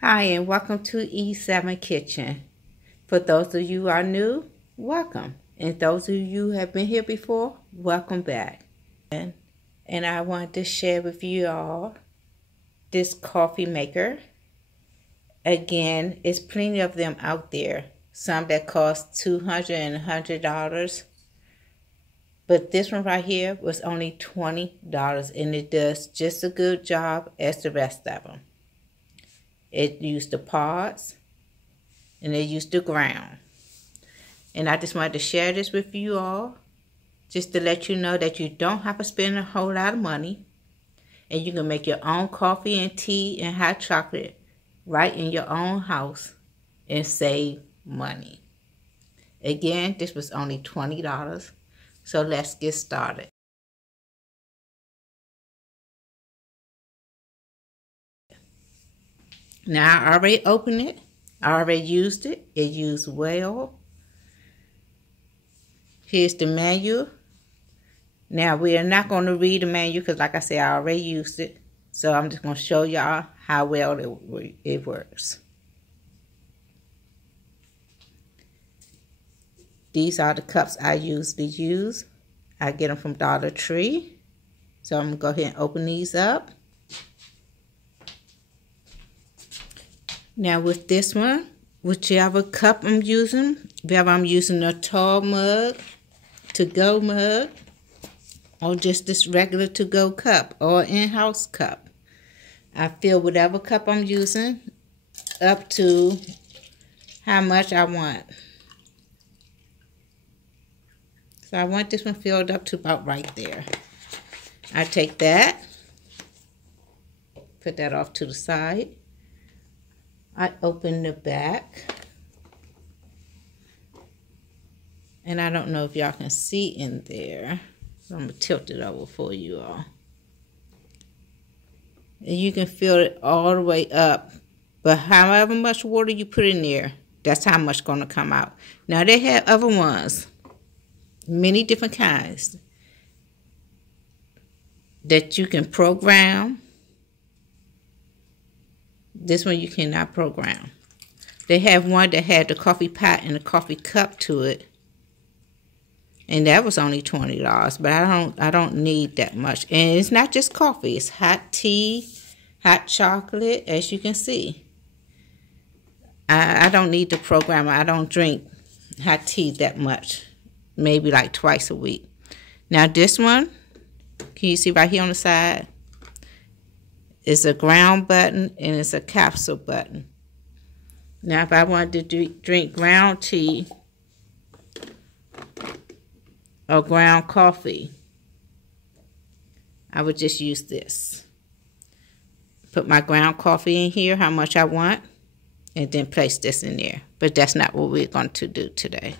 Hi, and welcome to E7 Kitchen. For those of you who are new, welcome. And those of you who have been here before, welcome back. And I wanted to share with you all this coffee maker. Again, there's plenty of them out there. Some that cost $200 and $100. But this one right here was only $20, and it does just a good job as the rest of them. It used the pods, and it used the ground. And I just wanted to share this with you all, just to let you know that you don't have to spend a whole lot of money, and you can make your own coffee and tea and hot chocolate right in your own house and save money. Again, this was only $20, so let's get started. Now I already opened it. I already used it. It used well. Here's the manual. Now we are not going to read the manual because, like I said, I already used it. So I'm just going to show y'all how well it works. These are the cups I usually use. I get them from Dollar Tree. So I'm going to go ahead and open these up. Now with this one, whichever cup I'm using, whether I'm using a tall mug, to-go mug, or just this regular to-go cup or in-house cup, I fill whatever cup I'm using up to how much I want. So I want this one filled up to about right there. I take that, put that off to the side. I open the back, and I don't know if y'all can see in there, so I'm going to tilt it over for you all. And you can fill it all the way up, but however much water you put in there, that's how much going to come out. Now they have other ones, many different kinds, that you can program. This one you cannot program. They have one that had the coffee pot and the coffee cup to it, and that was only $20. But I don't need that much. And it's not just coffee; it's hot tea, hot chocolate. As you can see, I don't need the programmer. I don't drink hot tea that much. Maybe like twice a week. Now this one, can you see right here on the side? It's a ground button and it's a capsule button. Now if I wanted to drink ground tea or ground coffee, I would just use this. Put my ground coffee in here, how much I want, and then place this in there. But that's not what we're going to do today.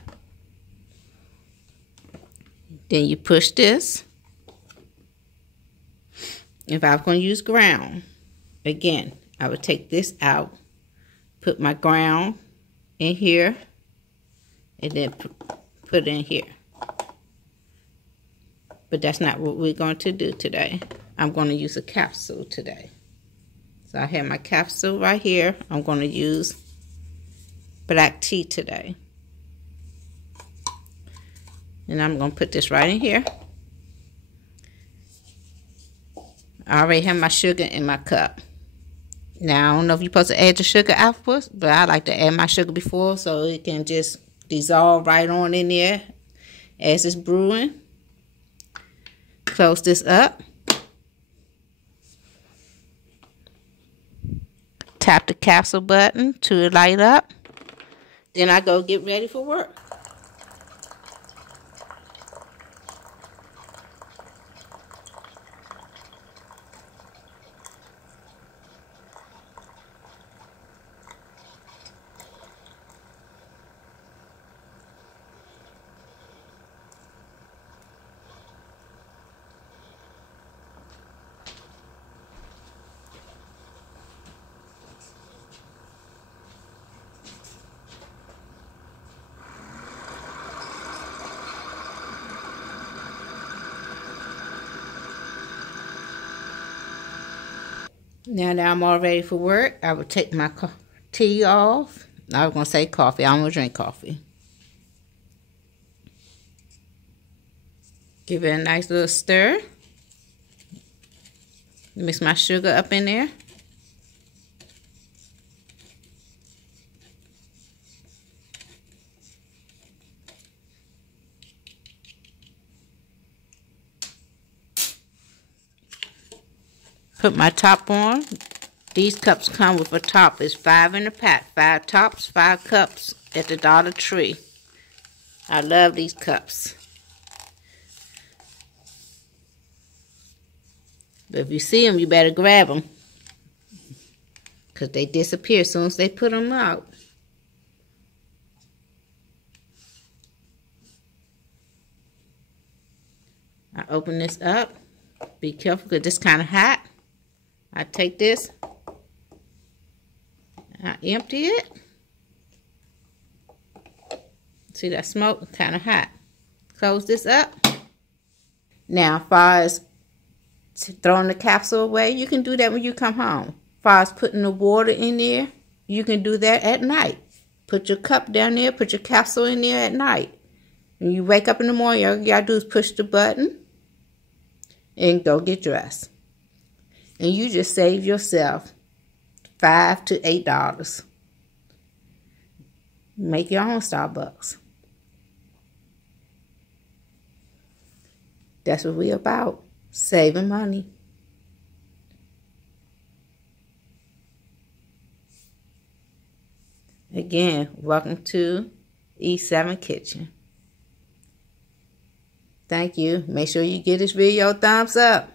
Then you push this. If I was going to use ground, again, I would take this out, put my ground in here, and then put it in here. But that's not what we're going to do today. I'm going to use a capsule today. So I have my capsule right here. I'm going to use black tea today. And I'm going to put this right in here. I already have my sugar in my cup. Now, I don't know if you're supposed to add the sugar afterwards, but I like to add my sugar before so it can just dissolve right on in there as it's brewing. Close this up. Tap the capsule button to light up. Then I go get ready for work. Now that I'm all ready for work, I will take my tea off. I was going to say coffee. I don't want to drink coffee. Give it a nice little stir. Mix my sugar up in there. Put my top on. These cups come with a top. It's 5 in the pack. 5 tops, 5 cups at the Dollar Tree. I love these cups. But if you see them, you better grab them. Because they disappear as soon as they put them out. I open this up. Be careful because it's kind of hot. I take this. I empty it. See that smoke? Kind of hot. Close this up. Now, as far as throwing the capsule away, you can do that when you come home. As far as putting the water in there, you can do that at night. Put your cup down there, put your capsule in there at night. When you wake up in the morning, all you gotta do is push the button and go get dressed. And you just save yourself $5 to $8. Make your own Starbucks. That's what we're about. Saving money. Again, welcome to E7 Kitchen. Thank you. Make sure you give this video a thumbs up.